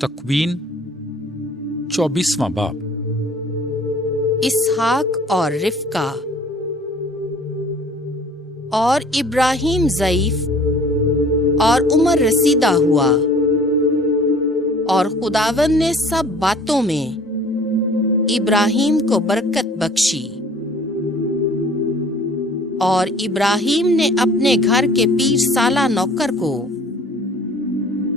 तकवीन 24वां बाब। इसहाक और रिफका। और इब्राहिम ज़ईफ और उम्र रसीदा हुआ, और खुदावंद ने सब बातों में इब्राहिम को बरकत बख्शी। और इब्राहिम ने अपने घर के 20 साला नौकर को,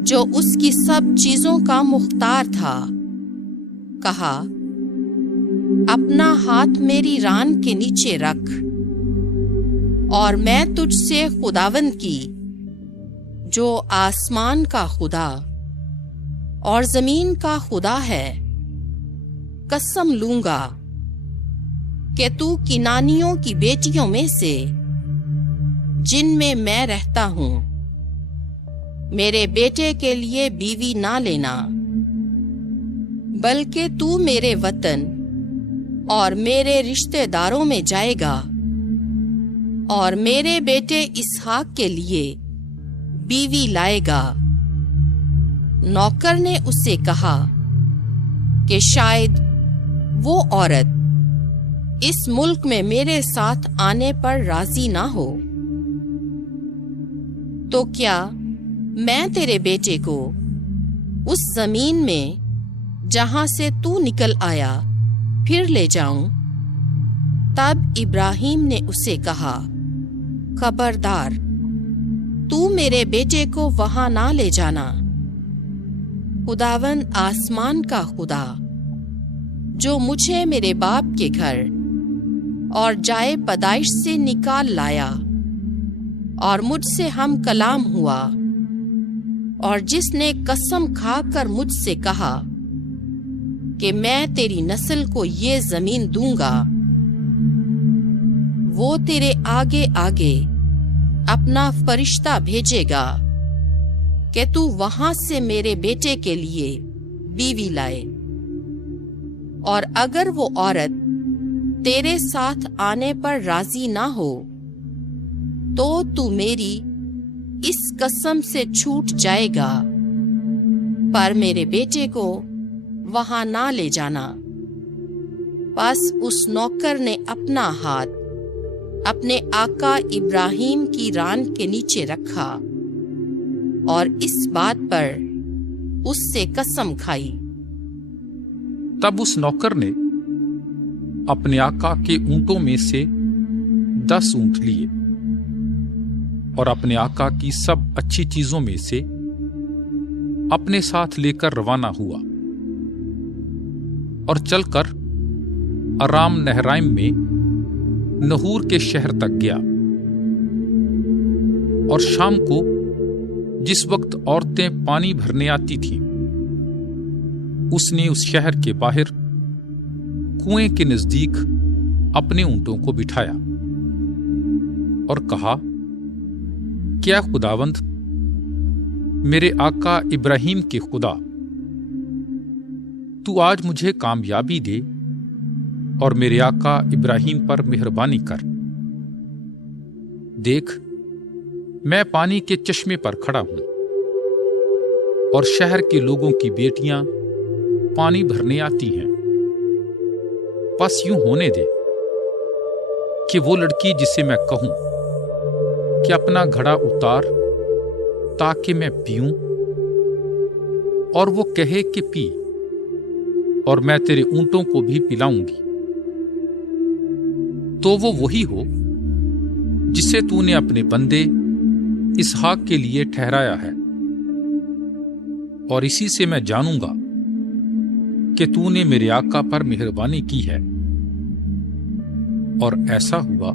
जो उसकी सब चीजों का मुख्तार था, कहा, अपना हाथ मेरी रान के नीचे रख, और मैं तुझसे खुदावंद की, जो आसमान का खुदा और जमीन का खुदा है, कसम लूंगा कि तू किनानियों की बेटियों में से, जिनमें मैं रहता हूं, मेरे बेटे के लिए बीवी ना लेना, बल्कि तू मेरे वतन और मेरे रिश्तेदारों में जाएगा, और मेरे बेटे इसहाक के लिए बीवी लाएगा। नौकर ने उससे कहा कि शायद वो औरत इस मुल्क में मेरे साथ आने पर राजी ना हो, तो क्या मैं तेरे बेटे को उस जमीन में जहां से तू निकल आया फिर ले जाऊं? तब इब्राहिम ने उसे कहा, खबरदार, तू मेरे बेटे को वहां ना ले जाना। खुदावंद आसमान का खुदा, जो मुझे मेरे बाप के घर और जाए पैदाइश से निकाल लाया, और मुझसे हम कलाम हुआ, और जिसने कसम खाकर मुझसे कहा कि मैं तेरी नस्ल को ये जमीन दूंगा, वो तेरे आगे आगे अपना फरिश्ता भेजेगा कि तू वहां से मेरे बेटे के लिए बीवी लाए। और अगर वो औरत तेरे साथ आने पर राजी ना हो, तो तू मेरी इस कसम से छूट जाएगा, पर मेरे बेटे को वहां ना ले जाना। बस उस नौकर ने अपना हाथ अपने आका इब्राहिम की रान के नीचे रखा, और इस बात पर उससे कसम खाई। तब उस नौकर ने अपने आका के ऊंटों में से 10 ऊंट लिए, और अपने आका की सब अच्छी चीजों में से अपने साथ लेकर रवाना हुआ, और चलकर अराम नहराइम में नहूर के शहर तक गया। और शाम को जिस वक्त औरतें पानी भरने आती थीं, उसने उस शहर के बाहर कुएं के नजदीक अपने ऊंटों को बिठाया और कहा, क्या खुदावंद, मेरे आका इब्राहिम के खुदा, तू आज मुझे कामयाबी दे और मेरे आका इब्राहिम पर मेहरबानी कर। देख, मैं पानी के चश्मे पर खड़ा हूं, और शहर के लोगों की बेटियां पानी भरने आती हैं। बस यूं होने दे कि वो लड़की जिसे मैं कहूं कि अपना घड़ा उतार ताकि मैं पीऊं, और वो कहे कि पी, और मैं तेरे ऊंटों को भी पिलाऊंगी, तो वो वही हो जिसे तूने अपने बंदे इसहाक के लिए ठहराया है। और इसी से मैं जानूंगा कि तूने मेरे आका पर मेहरबानी की है। और ऐसा हुआ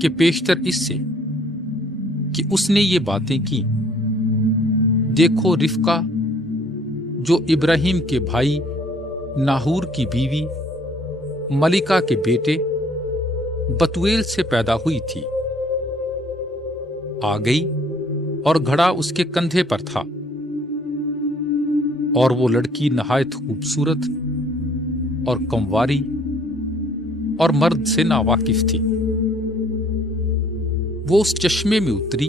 कि पेशतर इससे कि उसने ये बातें की, देखो, रिफका, जो इब्राहिम के भाई नाहूर की बीवी मलिका के बेटे बतूएल से पैदा हुई थी, आ गई, और घड़ा उसके कंधे पर था। और वो लड़की नहायत खूबसूरत और कमवारी और मर्द से नावाकिफ थी। वो उस चश्मे में उतरी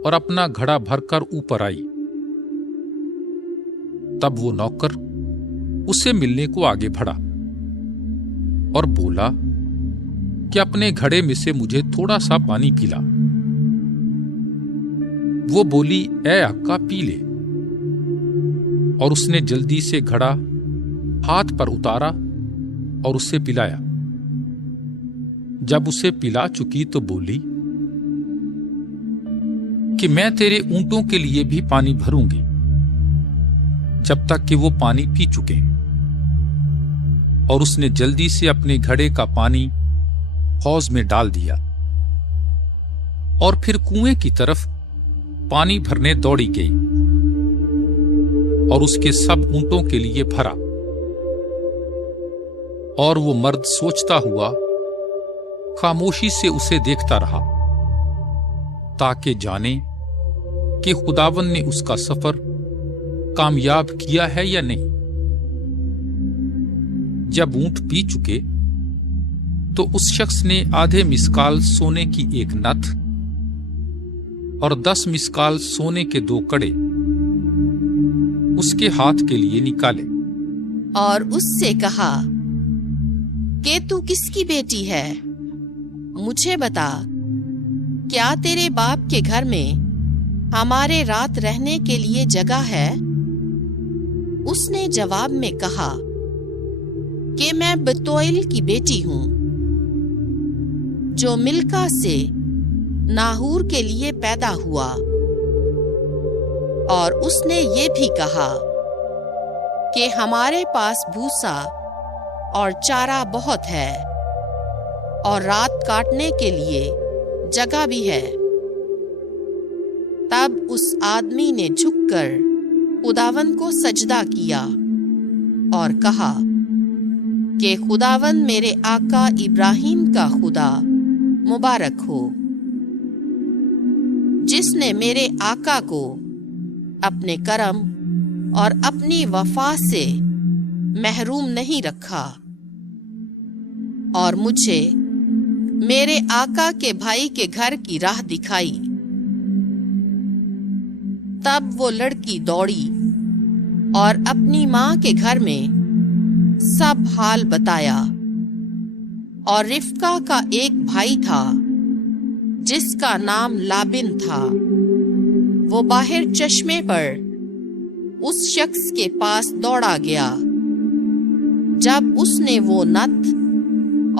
और अपना घड़ा भरकर ऊपर आई, तब वो नौकर उससे मिलने को आगे बढ़ा और बोला कि अपने घड़े में से मुझे थोड़ा सा पानी पिला। वो बोली, ए आका, पी ले। और उसने जल्दी से घड़ा हाथ पर उतारा और उसे पिलाया। जब उसे पिला चुकी तो बोली कि मैं तेरे ऊंटों के लिए भी पानी भरूंगी जब तक कि वो पानी पी चुके। और उसने जल्दी से अपने घड़े का पानी हौज में डाल दिया और फिर कुएं की तरफ पानी भरने दौड़ी गई और उसके सब ऊंटों के लिए भरा। और वो मर्द सोचता हुआ खामोशी से उसे देखता रहा ताकि जाने कि खुदावन ने उसका सफर कामयाब किया है या नहीं। जब ऊंट पी चुके तो उस शख्स ने आधे मिस्काल सोने की एक नथ और 10 मिस्काल सोने के 2 कड़े उसके हाथ के लिए निकाले और उससे कहा कि तू किसकी बेटी है, मुझे बता, क्या तेरे बाप के घर में हमारे रात रहने के लिए जगह है? उसने जवाब में कहा कि मैं बतूएल की बेटी हूं, जो मिल्का से नाहूर के लिए पैदा हुआ। और उसने ये भी कहा कि हमारे पास भूसा और चारा बहुत है और रात काटने के लिए जगह भी है। तब उस आदमी ने झुककर खुदावन को सजदा किया और कहा कि खुदावन मेरे आका इब्राहिम का खुदा मुबारक हो, जिसने मेरे आका को अपने करम और अपनी वफा से महरूम नहीं रखा और मुझे मेरे आका के भाई के घर की राह दिखाई। तब वो लड़की दौड़ी और अपनी माँ के घर में सब हाल बताया। और रिफ्का का एक भाई था जिसका नाम लाबिन था। वो बाहर चश्मे पर उस शख्स के पास दौड़ा गया। जब उसने वो नथ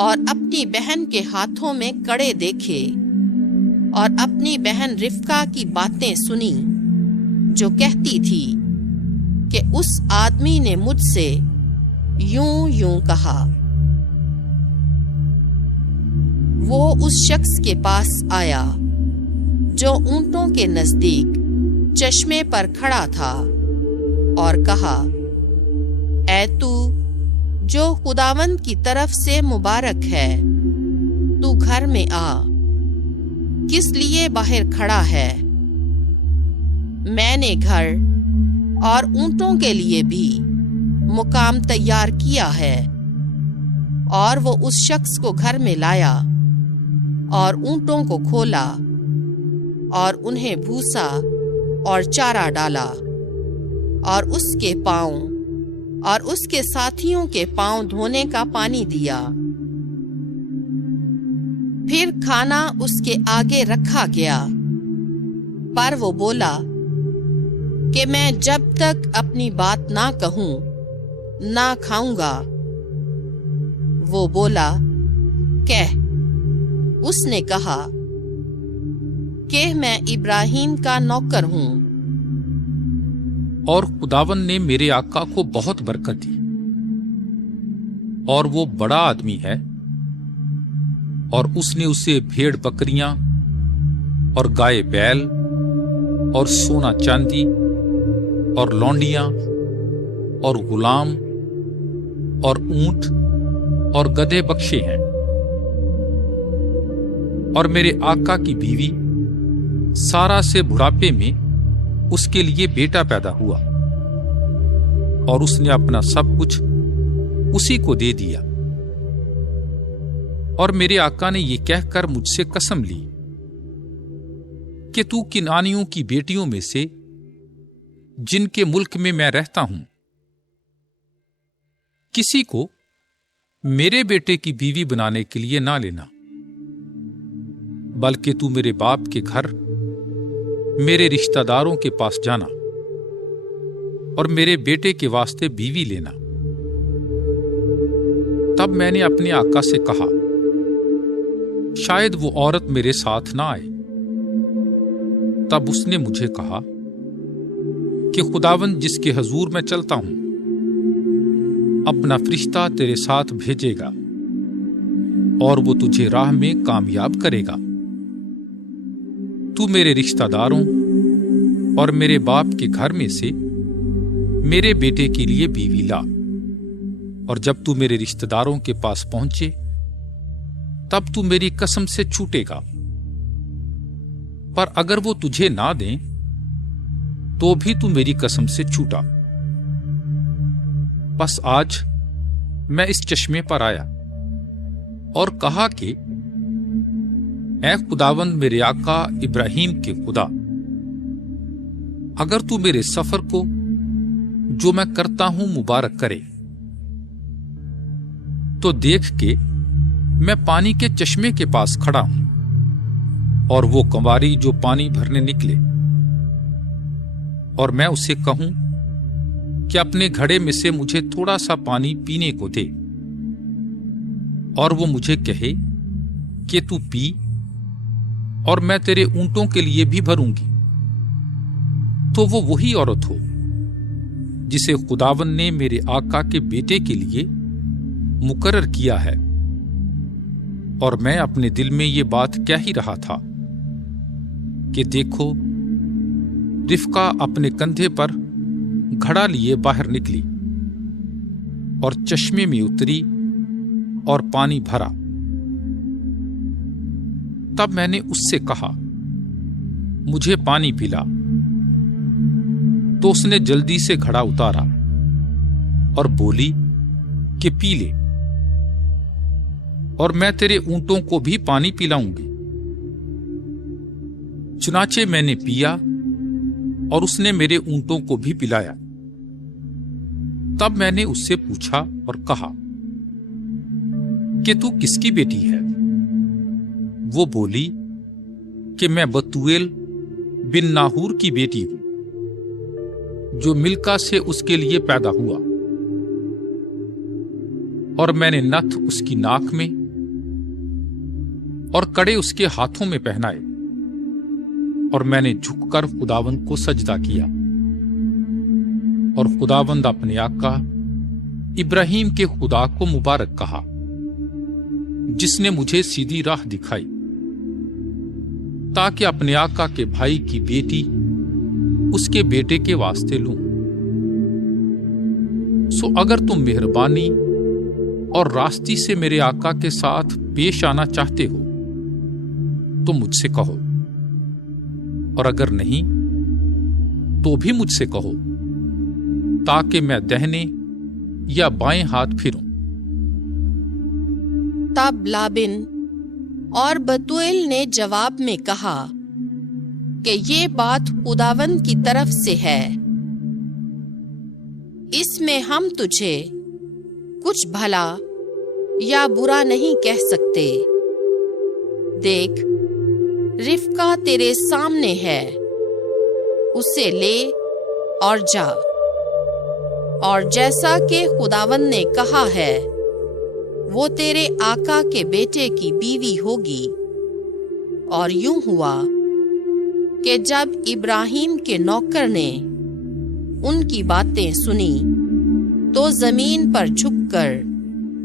और अपनी बहन के हाथों में कड़े देखे और अपनी बहन रिफ्का की बातें सुनी, जो कहती थी कि उस आदमी ने मुझसे यूं यूं कहा, वो उस शख्स के पास आया जो ऊंटों के नजदीक चश्मे पर खड़ा था और कहा, ऐ तू जो खुदावंद की तरफ से मुबारक है, तू घर में आ, किस लिए बाहर खड़ा है? मैंने घर और ऊंटों के लिए भी मुकाम तैयार किया है। और वो उस शख्स को घर में लाया और ऊंटों को खोला और उन्हें भूसा और चारा डाला और उसके पांव और उसके साथियों के पांव धोने का पानी दिया। फिर खाना उसके आगे रखा गया, पर वो बोला कि मैं जब तक अपनी बात ना कहूं ना खाऊंगा। वो बोला, कह। उसने कहा कि मैं इब्राहिम का नौकर हूं। और खुदावन ने मेरे आका को बहुत बरकत दी और वो बड़ा आदमी है। और उसने उसे भेड़ बकरियां और गाय बैल और सोना चांदी और लौंडियां और गुलाम और ऊंट और गधे बख्शे हैं। और मेरे आका की बीवी सारा से बुढ़ापे में उसके लिए बेटा पैदा हुआ और उसने अपना सब कुछ उसी को दे दिया। और मेरे आका ने यह कहकर मुझसे कसम ली कि तू किनानियों की बेटियों में से जिनके मुल्क में मैं रहता हूं, किसी को मेरे बेटे की बीवी बनाने के लिए ना लेना, बल्कि तू मेरे बाप के घर मेरे रिश्तेदारों के पास जाना और मेरे बेटे के वास्ते बीवी लेना। तब मैंने अपने आका से कहा, शायद वो औरत मेरे साथ ना आए। तब उसने मुझे कहा कि खुदावंद जिसके हजूर मैं चलता हूं, अपना फरिश्ता तेरे साथ भेजेगा और वो तुझे राह में कामयाब करेगा। तू मेरे रिश्तेदारों और मेरे बाप के घर में से मेरे बेटे के लिए बीवी ला, और जब तू मेरे रिश्तेदारों के पास पहुंचे तब तू मेरी कसम से छूटेगा। पर अगर वो तुझे ना दें तो भी तू मेरी कसम से छूटा। बस आज मैं इस चश्मे पर आया और कहा कि ऐ खुदावंद मेरे आका इब्राहिम के खुदा, अगर तू मेरे सफर को जो मैं करता हूं मुबारक करे, तो देख के मैं पानी के चश्मे के पास खड़ा हूं और वो कंवारी जो पानी भरने निकले, और मैं उसे कहूं कि अपने घड़े में से मुझे थोड़ा सा पानी पीने को दे, और वो मुझे कहे कि तू पी और मैं तेरे ऊंटों के लिए भी भरूंगी, तो वो वही औरत हो जिसे खुदावन ने मेरे आका के बेटे के लिए मुकर्रर किया है। और मैं अपने दिल में ये बात कह ही रहा था कि देखो, रिफका अपने कंधे पर घड़ा लिए बाहर निकली और चश्मे में उतरी और पानी भरा। तब मैंने उससे कहा, मुझे पानी पिला, तो उसने जल्दी से घड़ा उतारा और बोली कि पी ले, और मैं तेरे ऊंटों को भी पानी पिलाऊंगी। चुनाचे मैंने पिया और उसने मेरे ऊंटों को भी पिलाया। तब मैंने उससे पूछा और कहा कि तू किसकी बेटी है? वो बोली कि मैं बतूएल बिन नाहूर की बेटी हूं, जो मिल्का से उसके लिए पैदा हुआ। और मैंने नथ उसकी नाक में और कड़े उसके हाथों में पहनाए, और मैंने झुककर खुदावंद को सजदा किया। और खुदावंद अपने आका इब्राहिम के खुदा को मुबारक कहा, जिसने मुझे सीधी राह दिखाई, ताकि अपने आका के भाई की बेटी उसके बेटे के वास्ते लूं। सो अगर तुम मेहरबानी और रास्ती से मेरे आका के साथ पेश आना चाहते हो तो मुझसे कहो, और अगर नहीं तो भी मुझसे कहो, ताकि मैं दाहिने या बाएं हाथ फिरूं। तब लाबिन और बतूएल ने जवाब में कहा कि ये बात खुदावंद की तरफ से है, इसमें हम तुझे कुछ भला या बुरा नहीं कह सकते। देख, रिफका तेरे सामने है, उसे ले और जा, और जैसा कि खुदावंद ने कहा है, वो तेरे आका के बेटे की बीवी होगी। और यूं हुआ कि जब इब्राहिम के नौकर ने उनकी बातें सुनी तो जमीन पर झुककर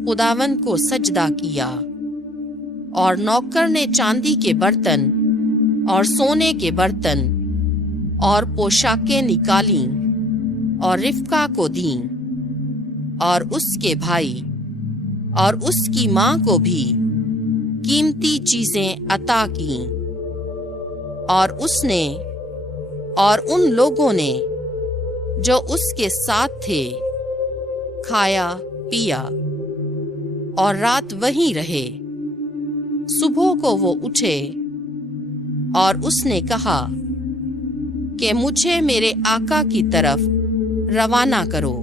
खुदावंद को सजदा किया। और नौकर ने चांदी के बर्तन और सोने के बर्तन और पोशाकें निकाली और रिफका को दी, और उसके भाई और उसकी मां को भी कीमती चीजें अता की। और उसने और उन लोगों ने जो उसके साथ थे खाया पिया और रात वहीं रहे। सुबह को वो उठे और उसने कहा کہ مجھے میرے آقا کی طرف روانہ کرو۔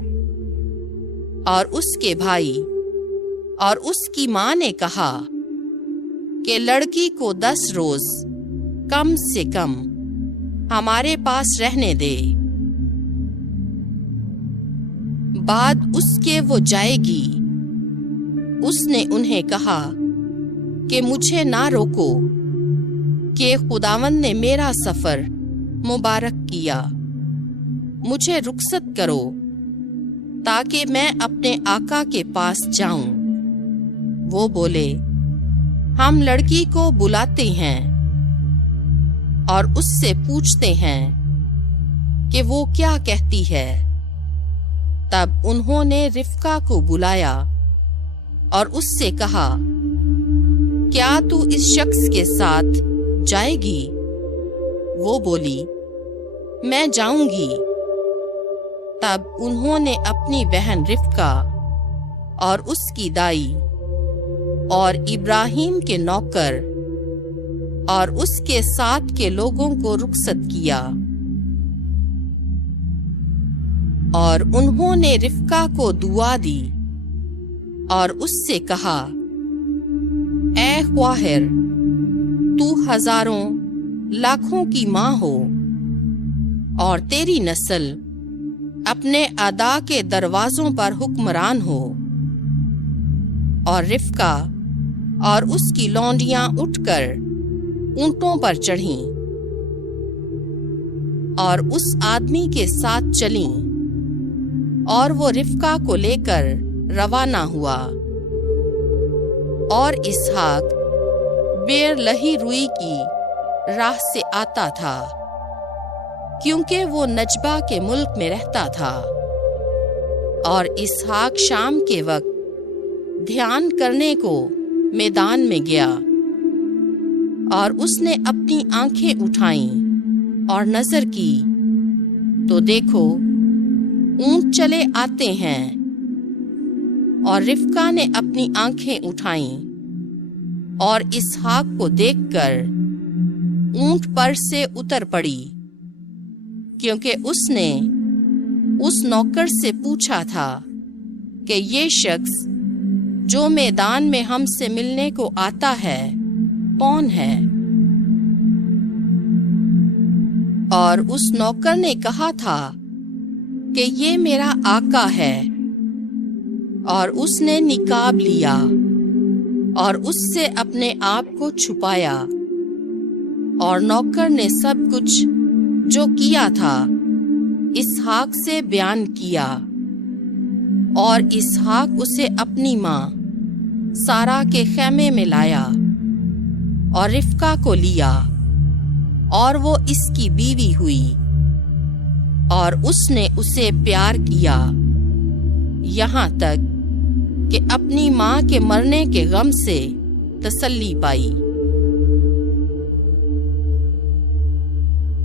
اور اس کے بھائی اور اس کی ماں نے کہا کہ لڑکی کو 10 روز کم سے کم ہمارے پاس رہنے دے، بعد اس کے وہ جائے گی۔ اس نے انہیں کہا کہ مجھے نہ روکو، کہ خداوند نے میرا سفر مبارک کیا، مجھے رخصت کرو تاکہ میں اپنے آقا کے پاس جاؤں۔ وہ بولے، ہم لڑکی کو بلاتے ہیں اور اس سے پوچھتے ہیں کہ وہ کیا کہتی ہے۔ تب انہوں نے رفقہ کو بلایا اور اس سے کہا، کیا تو اس شخص کے ساتھ جائے گی؟ وہ بولی، میں جاؤں گی۔ تب انہوں نے اپنی بہن رفقہ اور اس کی دائی اور ابراہیم کے نوکر اور اس کے ساتھ کے لوگوں کو رخصت کیا، اور انہوں نے رفقہ کو دعا دی اور اس سے کہا، اے خواہر، تو ہزاروں لاکھوں کی ماں ہو، اور تیری نسل اپنے ادا کے دروازوں پر حکمران ہو۔ اور رفقہ اور اس کی لونڈیاں اٹھ کر اونٹوں پر چڑھیں اور اس آدمی کے ساتھ چلیں، اور وہ رفقہ کو لے کر روانہ ہوا۔ اور اسحاق بیر لہی روئی کی راہ سے آتا تھا، کیونکہ وہ نجبہ کے ملک میں رہتا تھا۔ اور اسحاق شام کے وقت دھیان کرنے کو میدان میں گیا، اور اس نے اپنی آنکھیں اٹھائیں اور نظر کی، تو دیکھو اونٹ چلے آتے ہیں۔ اور رفقہ نے اپنی آنکھیں اٹھائیں اور اسحاق کو دیکھ کر اونٹ پر سے اتر پڑی، کیونکہ اس نے اس نوکر سے پوچھا تھا کہ یہ شخص جو میدان میں ہم سے ملنے کو آتا ہے کون ہے؟ اور اس نوکر نے کہا تھا کہ یہ میرا آقا ہے۔ اور اس نے نقاب لیا اور اس سے اپنے آپ کو چھپایا، اور نوکر نے سب کچھ جو کیا تھا اسحاق سے بیان کیا۔ اور اسحاق اسے اپنی ماں سارا کے خیمے میں لایا اور رفقہ کو لیا، اور وہ اس کی بیوی ہوئی، اور اس نے اسے پیار کیا، یہاں تک کہ اپنی ماں کے مرنے کے غم سے تسلی پائی۔